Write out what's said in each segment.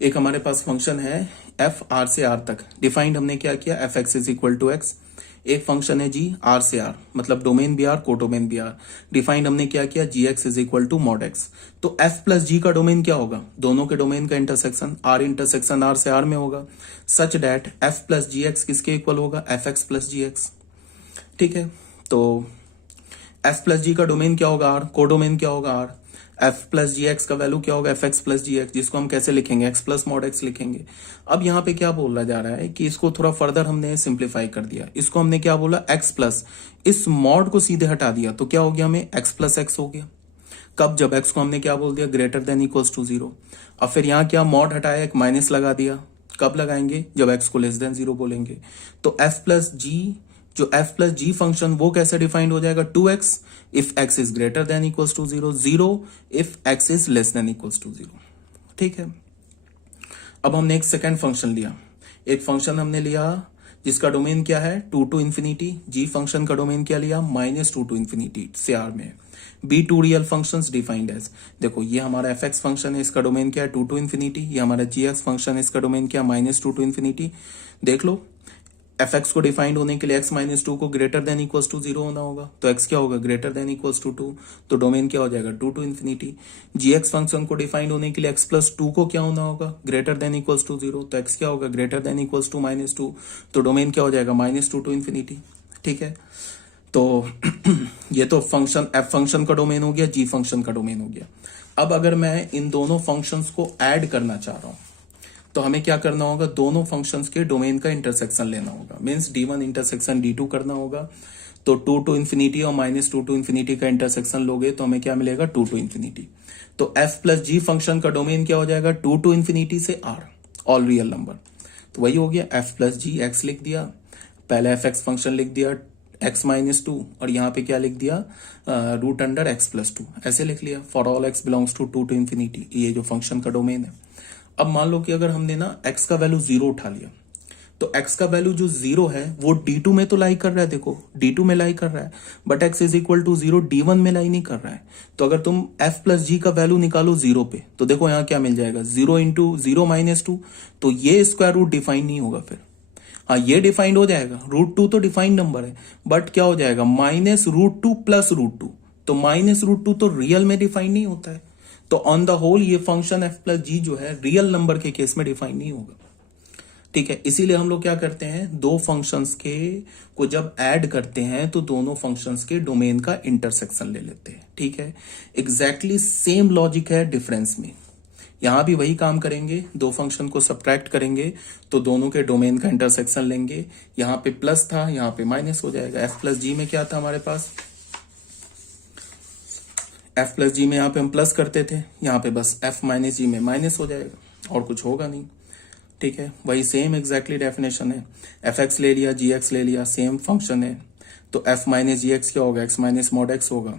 एक हमारे पास फंक्शन है एफ आर से आर तक, डिफाइंड हमने क्या किया, f x is equal to x. एक फंक्शन है जी आर से आर, मतलब डोमेन भी आर कोडोमेन भी आर, डिफाइंड हमने क्या किया, g x is equal to mod x. तो एफ प्लस जी का डोमेन क्या होगा, दोनों के डोमेन का इंटरसेक्शन, आर इंटरसेक्शन आर से आर में होगा, such that f plus G x किसके इक्वल होगा, F X plus G x. ठीक है, तो एफ प्लस जी का डोमेन क्या होगा, आर, कोडोमेन क्या होगा R, F plus G X का वैल्यू क्या होगा, F X plus G X, जिसको हम कैसे लिखेंगे, एक्स प्लस मॉड एक्स लिखेंगे। अब यहाँ पे क्या बोला जा रहा है कि इसको थोड़ा फर्दर हमने सिंप्लीफाई कर दिया, इसको हमने क्या बोला, एक्स प्लस, इस मॉड को सीधे हटा दिया तो क्या हो गया, हमें एक्स प्लस एक्स हो गया। कब, जब एक्स को हमने क्या बोल दिया, greater than equals to zero. अब फिर यहाँ क्या, मॉड हटाया, एक माइनस लगा दिया, कब लगाएंगे, जब एक्स को लेस देन जीरो बोलेंगे। तो एफ प्लस जी, जो एफ प्लस जी फंक्शन वो कैसे डिफाइंड हो जाएगा, 2x if x is greater than equals to zero, 0 if x is less than equals to zero. ठीक है, अब हमने एक सेकेंड फंक्शन लिया, एक फंक्शन हमने लिया जिसका डोमेन क्या है, 2 टू इन्फिनिटी, जी फंक्शन का डोमेन क्या लिया, -2 टू इन्फिनिटी से आर में। Be two real functions defined as, देखो ये हमारा एफ एक्स फंक्शन है, इसका डोमेन क्या है, 2 टू इन्फिनिटी, ये हमारा जी एक्स फंक्शन है, इसका डोमेन क्या, -2 टू इन्फिनिटी। देख लो, एफ एक्स को डिफाइंड होने के लिए एक्स माइनस टू को greater than equals to zero होना होगा, तो एक्स क्या होगा, greater than equals to two, तो डोमेन क्या हो जाएगा, 2 to infinity. G X function को डिफाइंड होने के लिए एक्स प्लस टू को क्या होना होगा, greater than equals to zero, तो एक्स क्या होगा, ग्रेटर देन इक्वल्स टू -2, तो डोमेन क्या हो जाएगा, -2 टू इन्फिनिटी। ठीक है, तो ये तो फंक्शन एफ फंक्शन का डोमेन हो गया, जी फंक्शन का डोमेन हो गया। अब अगर मैं इन दोनों फंक्शंस को ऐड करना चाह रहा हूं तो हमें क्या करना होगा, दोनों फंक्शंस के डोमेन का इंटरसेक्शन लेना होगा, मींस d1 इंटरसेक्शन d2 करना होगा। तो 2 टू इन्फिनिटी और -2 टू इन्फिनिटी का इंटरसेक्शन लोगे तो हमें क्या मिलेगा, 2 टू इन्फिनिटी। तो f प्लस जी फंक्शन का डोमेन क्या हो जाएगा, 2 टू इन्फिनिटी से r, ऑल रियल नंबर। तो वही हो गया, f प्लस जी, एक्स लिख दिया, पहले एफ एक्स फंक्शन लिख दिया x-2, और यहाँ पे क्या लिख दिया, root under x plus two, ऐसे लिख लिया, for all x belongs to 2 to infinity, ये जो फंक्शन का डोमेन है। अब मान लो कि अगर हमने ना x का वैल्यू 0 उठा लिया, तो x का वैल्यू जो 0 है वो d2 में तो लाई कर रहा है, देखो d2 में लाई कर रहा है, but x is equal to 0 d1 में लाई नहीं कर रहा है। तो अगर तुम f प्लस जी का वैल्यू निकालो 0 पे, तो देखो यहाँ क्या मिल जाएगा, 0 इंटू 0 -2, तो ये स्क्वायर रूट डिफाइन नहीं होगा फिर। हाँ, ये डिफाइंड हो जाएगा, √2 तो डिफाइंड नंबर है, बट क्या हो जाएगा, -√2 प्लस √2, तो -√2 तो रियल में डिफाइंड नहीं होता है। तो ऑन द होल ये फंक्शन एफ प्लस जी जो है रियल नंबर के केस में डिफाइन नहीं होगा। ठीक है, इसीलिए हम लोग क्या करते हैं, दो फंक्शंस के को जब ऐड करते हैं तो दोनों फंक्शंस के डोमेन का इंटरसेक्शन ले लेते हैं। ठीक है, एग्जैक्टली सेम लॉजिक है डिफरेंस में, यहां भी वही काम करेंगे, दो फंक्शन को सब्ट्रैक्ट करेंगे तो दोनों के डोमेन का इंटरसेक्शन लेंगे, यहां पे प्लस था यहां पे माइनस हो जाएगा। एफ प्लस जी में क्या था हमारे पास, एफ प्लस जी में यहाँ पे हम प्लस करते थे, यहाँ पे बस एफ माइनस जी में माइनस हो जाएगा और कुछ होगा नहीं। ठीक है, वही सेम एग्जैक्टली डेफिनेशन है, एफ एक्स ले लिया जी एक्स ले लिया, सेम फंक्शन है, तो एफ माइनस जी एक्स क्या होगा, एक्स माइनस मॉड एक्स होगा।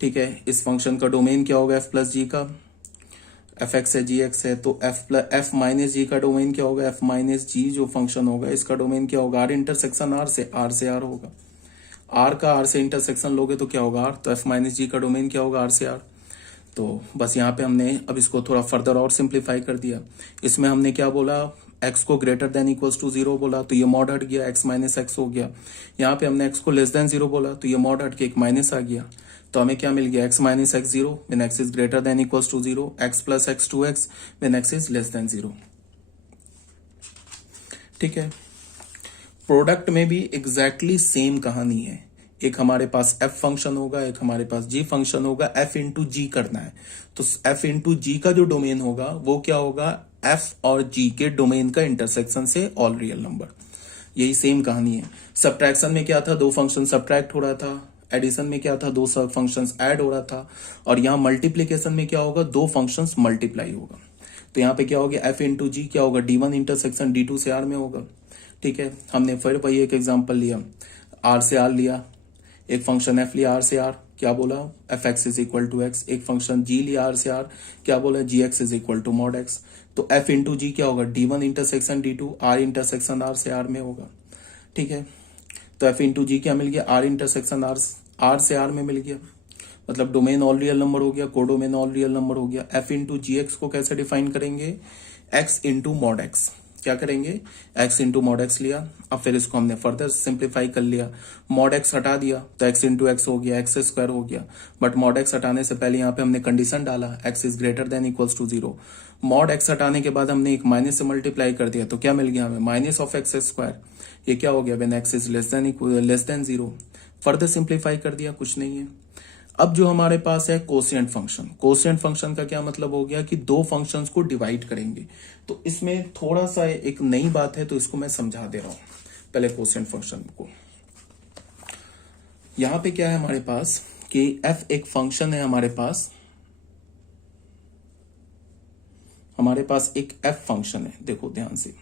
ठीक है, इस फंक्शन का डोमेन क्या होगा, एफ प्लस जी का, एफ एक्स है जी एक्स है, तो एफ माइनस जी का डोमेन क्या होगा, एफ माइनस जी जो फंक्शन होगा इसका डोमेन क्या होगा, आर इंटरसेक्शन आर से आर होगा। आर का आर से इंटरसेक्शन लोगे तो क्या होगा आर, तो एफ माइनस जी का डोमेन क्या होगा, आर से आर। तो बस यहाँ पे हमने अब इसको थोड़ा फर्दर और सिंप्लीफाई कर दिया, इसमें हमने क्या बोला, x को ग्रेटर देन इक्वल्स टू 0 बोला तो ये मॉड हट गया, x माइनस एक्स हो गया। यहाँ पे हमने x को लेस देन 0 बोला तो ये मॉड हट के एक माइनस आ गया, तो हमें क्या मिल गया, x minus X 0 when x is greater than equals to 0, x plus X 2x when x is less than 0। ठीक है, प्रोडक्ट में भी एग्जैक्टली सेम कहानी है, एक हमारे पास f फंक्शन होगा, एक हमारे पास g फंक्शन होगा, f इंटू जी करना है, तो f इंटू जी का जो डोमेन होगा वो क्या होगा, f और g के डोमेन का इंटरसेक्शन से ऑल रियल नंबर। यही सेम कहानी है, सब्ट्रैक्शन में क्या था, दो फंक्शन सब्ट्रैक्ट हो रहा था, एडिशन में क्या था, दो फंक्शंस ऐड हो रहा था, और यहाँ मल्टीप्लीकेशन में क्या होगा, दो फंक्शंस मल्टीप्लाई होगा। तो यहाँ पे क्या हो गया, f इंटू जी क्या होगा, d1 इंटरसेक्शन d2 से r में होगा। ठीक है, हमने फिर वही एक एग्जांपल लिया, r से r लिया, एक फंक्शन f लिया r से r, क्या बोला, f x is equal to x, एक फंक्शन g लिया r से r, क्या बोला, g x is equal to mod x. तो f इंटू जी क्या होगा, d1 intersection d2, r intersection r से r में होगा। ठीक है, तो f इंटू जी क्या मिल गया, r इंटरसेक्शन r से r में मिल गया। मतलब डोमेन ऑल रियल नंबर हो गया, कोडोमेन ऑल रियल नंबर हो गया। एफ इंटू जी एक्स को कैसे डिफाइन करेंगे, एक्स इंटू मॉड एक्स। क्या करेंगे, एक्स इंटू मॉड एक्स लिया, अब फिर इसको हमने फर्दर सिंप्लीफाई कर लिया, मॉड एक्स हटा दिया तो एक्स इंटू एक्स हो गया, एक्स स्क्वायर हो गया। बट मॉड एक्स हटाने से पहले यहाँ पे हमने कंडीशन डाला, X is greater than equals to 0। Mod X हटाने के बाद हमने एक माइनस से मल्टीप्लाई कर दिया, तो क्या मिल गया हमें, माइनस ऑफ एक्स स्क्वायर। ये क्या हो गया, when x is less than 0। Further simplify कर दिया, कुछ नहीं है। अब जो हमारे पास है कोशिएंट फंक्शन, कोशिएंट फंक्शन का क्या मतलब हो गया कि दो फंक्शंस को डिवाइड करेंगे। तो इसमें थोड़ा सा एक नई बात है, तो इसको मैं समझा दे रहा हूं। पहले कोशिएंट फंक्शन को, यहां पे क्या है हमारे पास कि f एक फंक्शन है हमारे पास एक f फंक्शन है। देखो ध्यान से,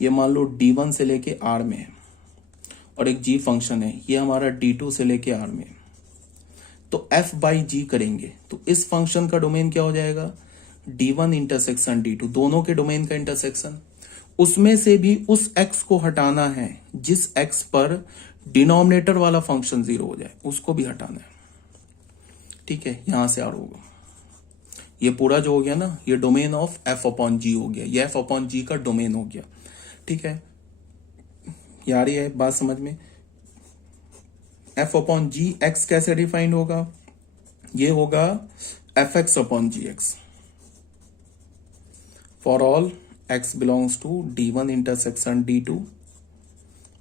ये मान लो d1 से लेके r में है, और एक g फंक्शन है, ये हमारा d2 से लेके r में है। तो f बाई जी करेंगे तो इस फंक्शन का डोमेन क्या हो जाएगा, d1 इंटरसेक्शन d2, दोनों के डोमेन का इंटरसेक्शन। उसमें से भी उस x को हटाना है जिस x पर डिनोमिनेटर वाला फंक्शन 0 हो जाए, उसको भी हटाना है। ठीक है, यहां से r होगा, ये पूरा जो हो गया ना, ये डोमेन ऑफ f अपॉन जी हो गया, ये f अपॉन जी का डोमेन हो गया। ठीक है, यार ये बात समझ में, f अपॉन जी एक्स कैसे डिफाइंड होगा, ये होगा F X upon ji X for all x belongs to d1 intersection d2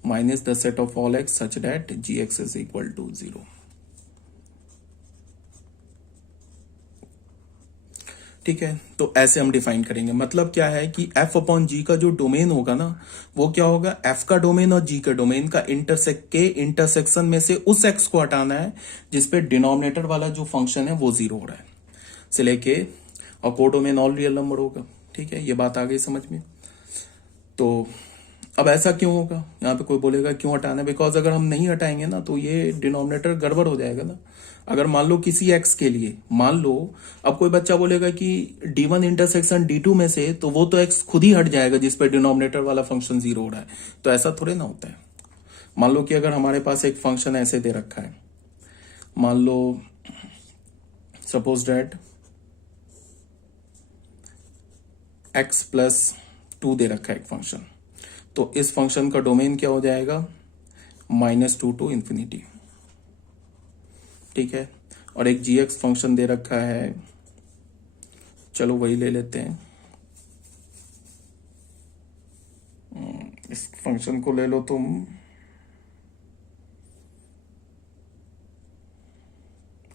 minus the set of all x such that gx is equal to 0। ठीक है, तो ऐसे हम डिफाइन करेंगे। मतलब क्या है कि f अपॉन जी का जो डोमेन होगा ना, वो क्या होगा, f का डोमेन और g का डोमेन का इंटरसेक्शन में से उस x को हटाना है जिसपे डिनोमिनेटर वाला जो फंक्शन है वो 0 हो रहा है से लेके, और कोडोमेन ऑल रियल नंबर होगा। ठीक है, ये बात आ गई समझ में। तो अब ऐसा क्यों होगा, यहाँ पे कोई बोलेगा क्यों हटाना है, बिकॉज अगर हम नहीं हटाएंगे ना तो ये डिनोमिनेटर गड़बड़ हो जाएगा ना। अगर मान लो किसी x के लिए, मान लो अब कोई बच्चा बोलेगा कि d1 इंटरसेक्शन d2 में से, तो वो तो x खुद ही हट जाएगा जिस पे डिनोमिनेटर वाला फंक्शन 0 हो रहा है। तो ऐसा थोड़े ना होता है। मान लो कि अगर हमारे पास एक फंक्शन ऐसे दे रखा है, मान लो सपोज दैट x प्लस 2 दे रखा है एक फंक्शन, तो इस फंक्शन का डोमेन क्या हो जाएगा, -2 टू इंफिनिटी। ठीक है, और एक gx फंक्शन दे रखा है, चलो वही ले लेते हैं, इस फंक्शन को ले लो तुम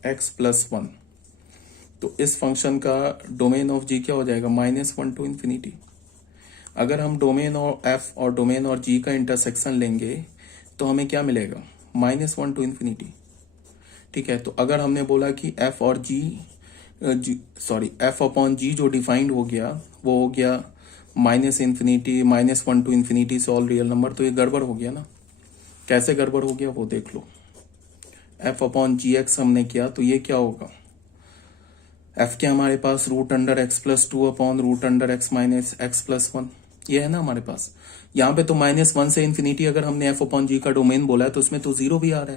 x प्लस 1। तो इस फंक्शन का डोमेन ऑफ g क्या हो जाएगा, -1 टू इंफिनिटी। अगर हम डोमेन और f और डोमेन और g का इंटरसेक्शन लेंगे तो हमें क्या मिलेगा, -1 टू इंफिनिटी। ठीक है, तो अगर हमने बोला कि f और f अपॉन जी जो डिफाइंड हो गया वो हो गया -1 टू इंफिनिटी से ऑल रियल नंबर, तो ये गड़बड़ हो गया ना। कैसे गड़बड़ हो गया वो देख लो, f अपॉन जी एक्स हमने किया तो ये क्या होगा, f के हमारे पास √x+2 upon √x minus x+1, ये है ना हमारे पास। यहाँ पे तो -1 से इंफिनिटी अगर हमने f अपॉन जी का डोमेन बोला है तो इसमें तो 0 भी आ रहा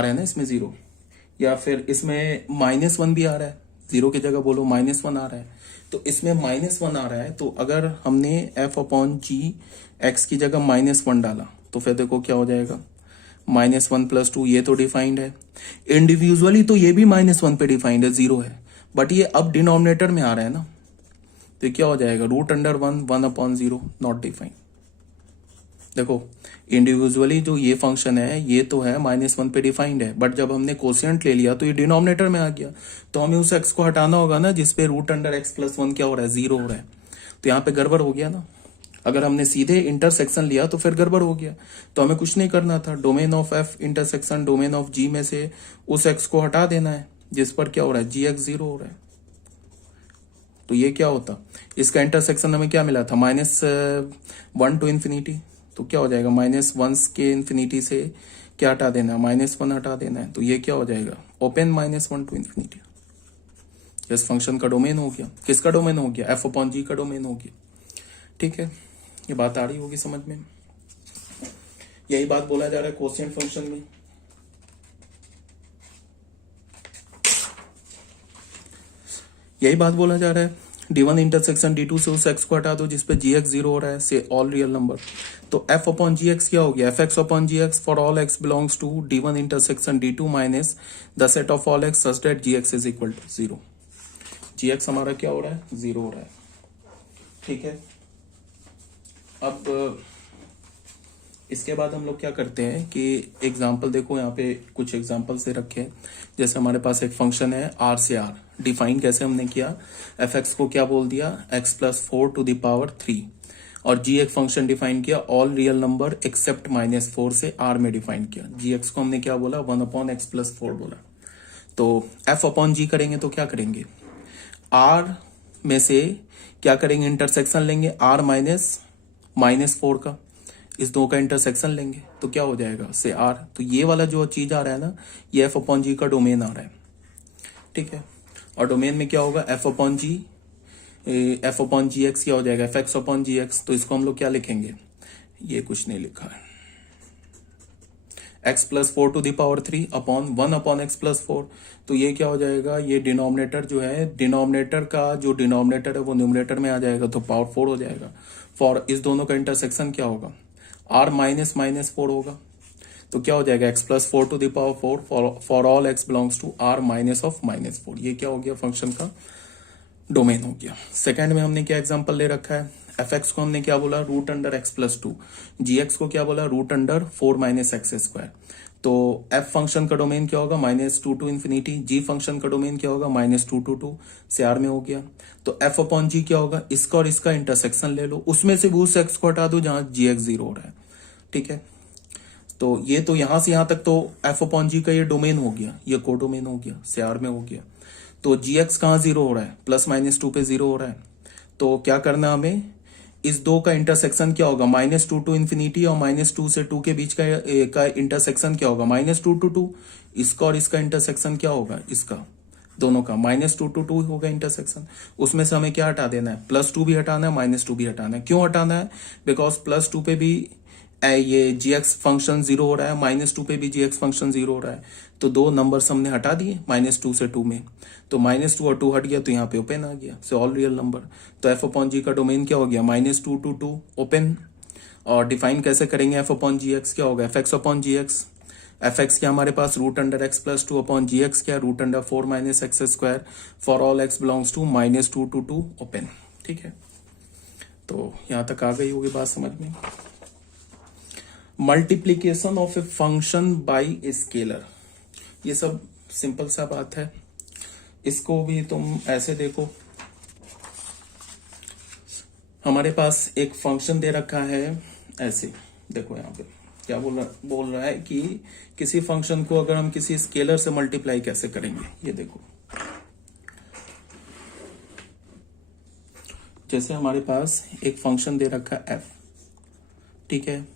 है ना इसमें 0, या फिर इसमें -1 भी आ रहा है, 0 की जगह बोलो -1 आ रहा है, तो इसमें -1 आ रहा है। तो अगर हमने f अपॉन जी एक्स की जगह -1 डाला तो फिर देखो क्या हो जाएगा, -1+2, ये तो डिफाइंड है इंडिविजुअली, तो ये भी -1 पे डिफाइंड है, 0 है, बट ये अब डिनोमिनेटर में आ रहा है ना, तो क्या हो जाएगा, √1 नॉट डिफाइंड। देखो इंडिविजुअली जो ये फंक्शन है ये तो है -1 पे डिफाइंड है, बट जब हमने कोशिएंट ले लिया तो ये डिनोमिनेटर में आ गया, तो हमें उस x को हटाना होगा ना जिसपे √x+1 क्या हो रहा है, 0 हो रहा है। तो यहाँ पे गड़बड़ हो गया ना। अगर हमने सीधे इंटरसेक्शन लिया तो फिर गड़बड़ हो गया, तो हमें कुछ नहीं करना था, domain of f intersection domain of g में से उस x को हटा देना है जिस पर क्या हो रहा है, gx 0 हो रहा है। तो ये क्या होता, इसका इंटरसेक्शन हमें क्या मिला था, -1 टू इंफिनिटी, तो क्या हो जाएगा, -1 के इंफिनिटी से क्या हटा देना है, -1 हटा देना है, तो ये क्या हो जाएगा, ओपन -1 टू इंफिनिटी। इस फंक्शन का डोमेन हो गया, किसका डोमेन हो गया, f अपॉन जी का डोमेन हो गया। ठीक है, ये बात आ रही होगी समझ में, यही बात बोला जा रहा है कोशिएंट फंक्शन में। यही बात बोला जा रहा है, d1 इंटरसेक्शन d2 से उस x को हटा दो जिसपे gx 0 हो रहा है, से ऑल रियल नंबर। तो f अपॉन gx क्या हो गया, fx upon gx for all x belongs to d1 intersection d2 minus the set of all x such that gx is equal to 0। gx हमारा क्या हो रहा है, 0 हो रहा है। ठीक है, अब इसके बाद हम लोग क्या करते हैं कि एग्जाम्पल देखो, यहाँ पे कुछ एग्जाम्पल से रखे हैं। जैसे हमारे पास एक फंक्शन है r से r, डिफाइन कैसे हमने किया, fx को क्या बोल दिया, x plus 4 to the power 3, और g एक फंक्शन डिफाइन किया ऑल रियल नंबर एक्सेप्ट -4 से r में डिफाइन किया। gx को हमने क्या बोला, 1 अपॉन x प्लस 4 बोला। तो f अपॉन g करेंगे तो क्या करेंगे, r में से क्या करेंगे, इंटरसेक्शन लेंगे r -4 का, इस दो का इंटरसेक्शन लेंगे तो क्या हो जाएगा, से r। तो ये वाला जो चीज आ रहा है ना, ये f अपॉन जी का डोमेन आ रहा है। ठीक है, और डोमेन में क्या होगा, f अपॉन जी एक्स क्या हो जाएगा, fx अपॉन जी एक्स। तो इसको हम लोग क्या लिखेंगे, ये कुछ नहीं लिखा है, x plus 4 to the power 3 upon 1 upon x plus 4। तो ये क्या हो जाएगा, ये डिनोमिनेटर जो है, डिनोमिनेटर का जो डिनोमिनेटर है वो न्यूमरेटर में आ जाएगा तो पावर 4 हो जाएगा। फॉर इस दोनों का इंटरसेक्शन क्या होगा, r -4 होगा। तो क्या हो जाएगा, x plus 4 to the power 4 for all x belongs to r minus of -4। ये क्या हो गया, फंक्शन का डोमेन हो गया। सेकंड में हमने क्या एग्जांपल ले रखा है, fx को हमने क्या बोला, root under x plus 2, gx को क्या बोला, root under 4 minus x square. तो f फंक्शन का डोमेन क्या होगा, -2 टू इन्फिनिटी, g फंक्शन का डोमेन क्या होगा, -2 टू 2 से r में हो गया। तो f अपॉन जी क्या होगा, इसका और इसका इंटरसेक्शन ले लो, उसमें से उस x को हटा दो जहां gx 0 हो रहा है। ठीक है, तो ये तो यहां से यहां तक तो f अपॉन जी का ये डोमेन हो गया, ये को डोमेन हो गया, से r में हो गया। तो gx कहाँ 0 हो रहा है, +-2 पे 0 हो रहा है। तो क्या करना हमें, इस दो का इंटरसेक्शन क्या होगा, -2 टू इन्फिनिटी, और -2 से 2 के बीच का इंटरसेक्शन क्या होगा, -2 टू 2। इसका और इसका इंटरसेक्शन क्या होगा, इसका दोनों का -2 टू 2 होगा इंटरसेक्शन। उसमें से हमें क्या हटा देना है, +2 भी हटाना है, -2 भी हटाना है। क्यों हटाना है, बिकॉज +2 पे भी ये gx फंक्शन 0 हो रहा है, -2 पे भी gx फंक्शन 0 हो रहा है। तो दो नंबर्स हमने हटा दिए -2 से 2 में, तो -2 और 2 हट गया तो यहाँ पे ओपन आ गया, से ऑल रियल नंबर। तो f अपॉन जी का डोमेन क्या हो गया, -2 टू 2 ओपन। और डिफाइन कैसे करेंगे, f अपॉन जी एक्स क्या होगा, fx अपॉन जी एक्स। एफ एक्स क्या हमारे पास, root under x plus 2 upon जी एक्स क्या, root under 4 minus x square for all x belongs to -2 to 2 open. ठीक है, तो यहाँ तक आ गई होगी बात समझ में। Multiplication of a function by a scalar, ये सब सिंपल सा बात है। इसको भी तुम ऐसे देखो, हमारे पास एक फंक्शन दे रखा है ऐसे, देखो यहाँ पे क्या बोल रहा है कि किसी फंक्शन को अगर हम किसी स्केलर से मल्टीप्लाई कैसे करेंगे। ये देखो, जैसे हमारे पास एक फंक्शन दे रखा है f, ठीक है,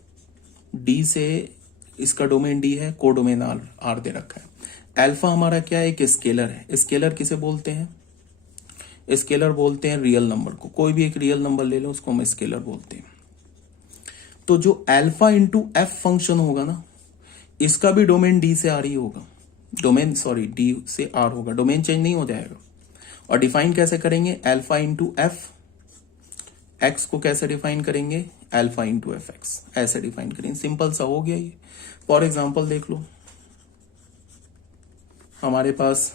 d से इसका डोमेन d है, को डोमेन r दे रखा है। अल्फा हमारा क्या है, एक स्केलर है। स्केलर किसे बोलते हैं, स्केलर बोलते हैं रियल नंबर को। कोई भी एक रियल नंबर ले लो, उसको हम स्केलर बोलते हैं। तो जो अल्फा इंटू एफ फंक्शन होगा ना, इसका भी डोमेन डी से आर ही होगा, डी से आर होगा, डोमेन चेंज नहीं हो जाएगा। और डिफाइन कैसे करेंगे, अल्फा इंटू एफ, एक्स को कैसे डिफाइन करेंगे, अल्फा इंटू एफ एक्स, ऐसे डिफाइन करेंगे। सिंपल सा हो गया ये। फॉर एग्जाम्पल देख लो, हमारे पास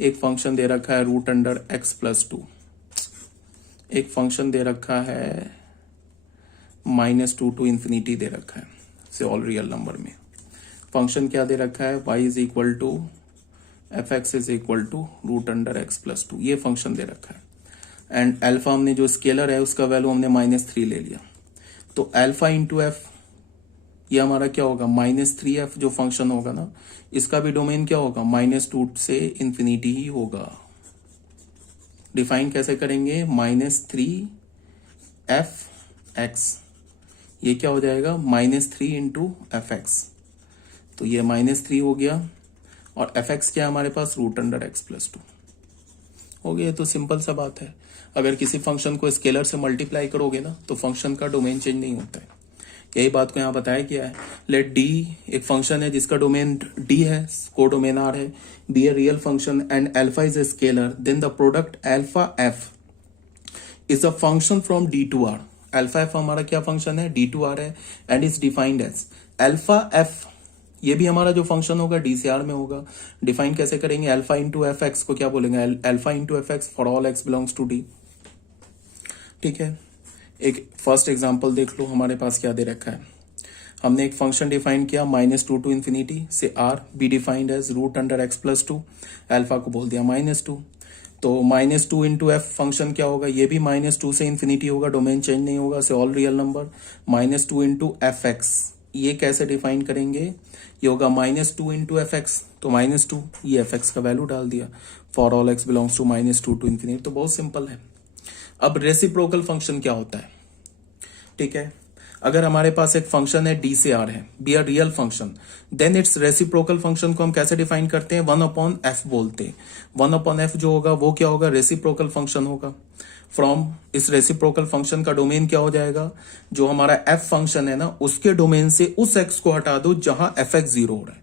एक फंक्शन दे रखा है रूट अंडर एक्स प्लस 2, एक फंक्शन दे रखा है -2 टू इन्फिनिटी दे रखा है, से ऑल रियल नंबर में। फंक्शन क्या दे रखा है, y is equal to F x is equal to root under X plus 2, ये फंक्शन दे रखा है। एंड अल्फा हमने जो स्केलर है उसका वैल्यू हमने -3 ले लिया। तो अल्फा इंटू एफ, ये हमारा क्या होगा, -3f जो फंक्शन होगा ना, इसका भी डोमेन क्या होगा, -2 से इन्फिनिटी ही होगा। डिफाइन कैसे करेंगे, -3f x, ये क्या हो जाएगा, -3 इंटू एफ एक्स। तो ये -3 हो गया, और एफ एक्स क्या है हमारे पास, रूट अंडर एक्स प्लस 2 हो गया। तो सिंपल सा बात है, अगर किसी फंक्शन को स्केलर से मल्टीप्लाई करोगे ना, तो फंक्शन का डोमेन चेंज नहीं होता है। यही बात को यहाँ बताया क्या है। लेट डी एक फंक्शन है जिसका डोमेन डी है, कोडोमेन आर है, be a real function and alpha is a scalar, then the product alpha F is a function from D to R. Alpha F हमारा क्या फंक्शन है, D to R है, and is defined as alpha F. ये भी हमारा जो function होगा D से आर में होगा। डिफाइन कैसे करेंगे, अल्फा इंटू एफ एक्स को क्या बोलेंगे, alpha into F X for all x belongs to D. ठीक है, एक फर्स्ट एग्जांपल देख लो, हमारे पास क्या दे रखा है। हमने एक फंक्शन डिफाइन किया -2 टू इन्फिनिटी से R, be defined as root under X plus 2, alpha को बोल दिया -2। तो -2 इंटू एफ फंक्शन क्या होगा, ये भी -2 से इन्फिनिटी होगा, डोमेन चेंज नहीं होगा, से all real number. -2 into F x, ये कैसे डिफाइन करेंगे, ये होगा -2 इंटू एफ एक्स, तो -2 ये एफ एक्स का वैल्यू डाल दिया, for all x belongs to -2 to infinity. तो बहुत सिंपल है। अब रेसिप्रोकल फंक्शन क्या होता है, ठीक है, अगर हमारे पास एक फंक्शन है डी से आर है, be R real function, then its reciprocal function को हम कैसे डिफाइन करते हैं, 1/f बोलते हैं। 1/f जो होगा वो क्या होगा, रेसिप्रोकल फंक्शन होगा। फ्रॉम इस रेसिप्रोकल फंक्शन का डोमेन क्या हो जाएगा, जो हमारा f फंक्शन है ना, उसके डोमेन से उस x को हटा दो जहां f x 0 हो रहा है,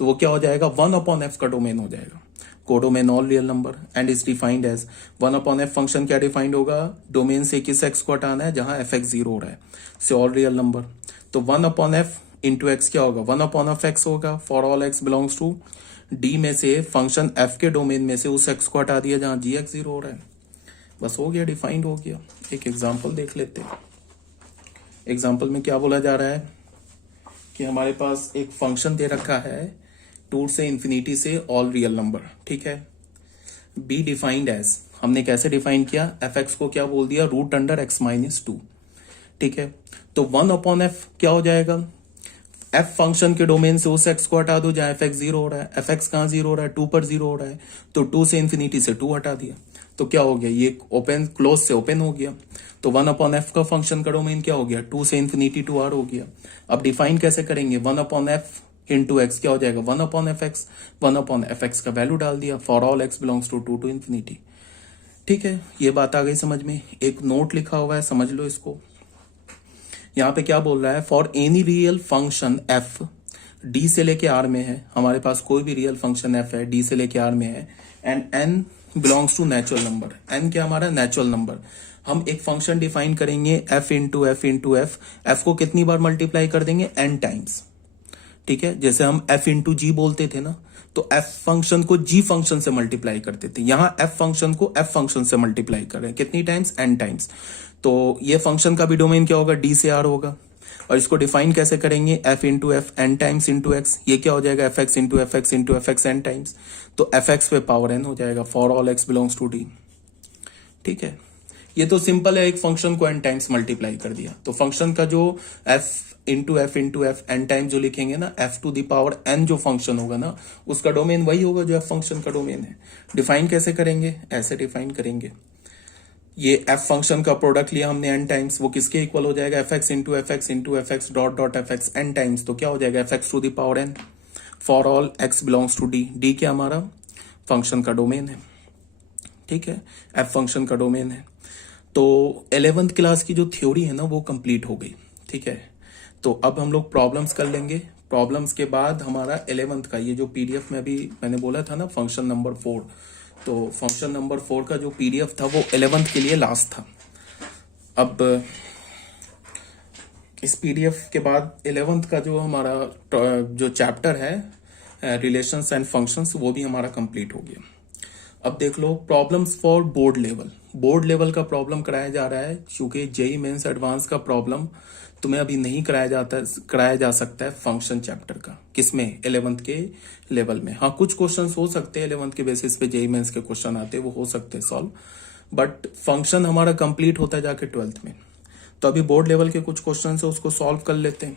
तो वो क्या हो जाएगा, 1/f का डोमेन हो जाएगा, codomain all real number, and is defined as 1/f function क्या डिफाइंड होगा, डोमेन से किस x को हटाना है जहां f x 0 हो रहा है, से ऑल रियल नंबर। तो 1/f इंटू एक्स क्या होगा, 1/f x होगा, for all x belongs to d में से फंक्शन f के डोमेन में से उस x को हटा दिया जहां g x 0 हो रहा है। बस हो गया, डिफाइंड हो गया। एक एग्जांपल देख लेते हैं। एग्जांपल में क्या बोला जा रहा है कि हमारे पास एक फंक्शन दे रखा है 2 से इन्फिनिटी से ऑल रियल नंबर, ठीक है, बी डिफाइंड एज, हमने कैसे डिफाइन किया, एफ एक्स को क्या बोल दिया, रूट अंडर एक्स -2, ठीक है। तो 1/f क्या हो जाएगा, एफ फंक्शन के डोमेन से उस एक्स को हटा दो जहां एफ एक्स 0 हो रहा है, एफ एक्स कहां 0 हो रहा है, 2 पर 0 हो रहा है, तो 2 से इन्फिनिटी से 2 हटा दिया, तो क्या हो गया, ये ओपन क्लोज से ओपन हो गया। तो 1/f का फंक्शन का डोमेन क्या हो गया, 2 से इन्फिनिटी टू आर हो गया। अब डिफाइन कैसे करेंगे, 1/f इंटू एक्स क्या हो जाएगा, 1/f एक्स, 1/f एक्स का वैल्यू डाल दिया, for all x belongs to 2 to infinity. ठीक है, ये बात आ गई समझ में। एक नोट लिखा हुआ है, समझ लो इसको। यहाँ पे क्या बोल रहा है, for any real function F D से लेके आर में है, हमारे पास कोई भी रियल फंक्शन एफ है डी से लेके आर में है, and N belongs to natural number, N क्या हमारा नेचुरल नंबर। हम एक फंक्शन डिफाइन करेंगे F into F into F, F को कितनी बार मल्टीप्लाई कर देंगे, एन टाइम्स, ठीक है। जैसे हम एफ इंटू जी बोलते थे ना, तो एफ फंक्शन को जी फंक्शन से मल्टीप्लाई करते थे, यहां एफ फंक्शन को एफ फंक्शन से मल्टीप्लाई कर रहे हैं, कितनी टाइम्स, एन टाइम्स। तो ये फंक्शन का भी डोमेन क्या होगा, डी से आर होगा। और इसको डिफाइन कैसे करेंगे, F into F N times into X, ये क्या हो जाएगा, F x into F x into F x N times, तो एफ एक्स पे पावर एन हो जाएगा, for all x belongs to D. ठीक है, ये तो सिंपल है, एक फंक्शन को एन टाइम्स मल्टीप्लाई कर दिया, तो फंक्शन का जो F into F N time जो लिखेंगे ना, F to the power N जो फंक्शन होगा ना, उसका डोमेन वही होगा जो एफ फंक्शन का डोमेन है। डिफाइन कैसे करेंगे, ऐसे डिफाइन करेंगे, ये एफ फंक्शन का प्रोडक्ट लिया हमने एन टाइम्स, वो किसके इक्वल हो जाएगा, F x into F x into F x dot dot f x N times, तो क्या हो जाएगा, F x to the power n, for all x belongs to D. D क्या हमारा फंक्शन का डोमेन है, ठीक है, एफ फंक्शन का डोमेन है। तो 11th क्लास की जो थ्योरी है ना वो कंप्लीट हो गई, ठीक है। तो अब हम लोग प्रॉब्लम्स कर लेंगे, प्रॉब्लम्स के बाद हमारा 11th का ये जो पीडीएफ में अभी मैंने बोला था ना, फंक्शन नंबर 4, तो फंक्शन नंबर 4 का जो पीडीएफ था वो 11th के लिए लास्ट था। अब इस पीडीएफ के बाद 11th का जो हमारा जो चैप्टर है रिलेशंस एंड फंक्शंस, वो भी हमारा कंप्लीट हो गया। अब देख लो problems for board level, board level का प्रॉब्लम कराया जा रहा है, क्योंकि जेई मेंस एडवांस का प्रॉब्लम तुम्हें अभी नहीं कराया जा सकता है फंक्शन चैप्टर का, किसमें, 11th के लेवल में। हाँ, कुछ क्वेश्चंस हो सकते हैं 11th के बेसिस पे जेई मेंस के क्वेश्चन आते हैं, वो हो सकते हैं सॉल्व, बट फंक्शन हमारा कंप्लीट होता है जाके 12th में। तो अभी बोर्ड लेवल के कुछ क्वेश्चन है उसको सॉल्व कर लेते हैं।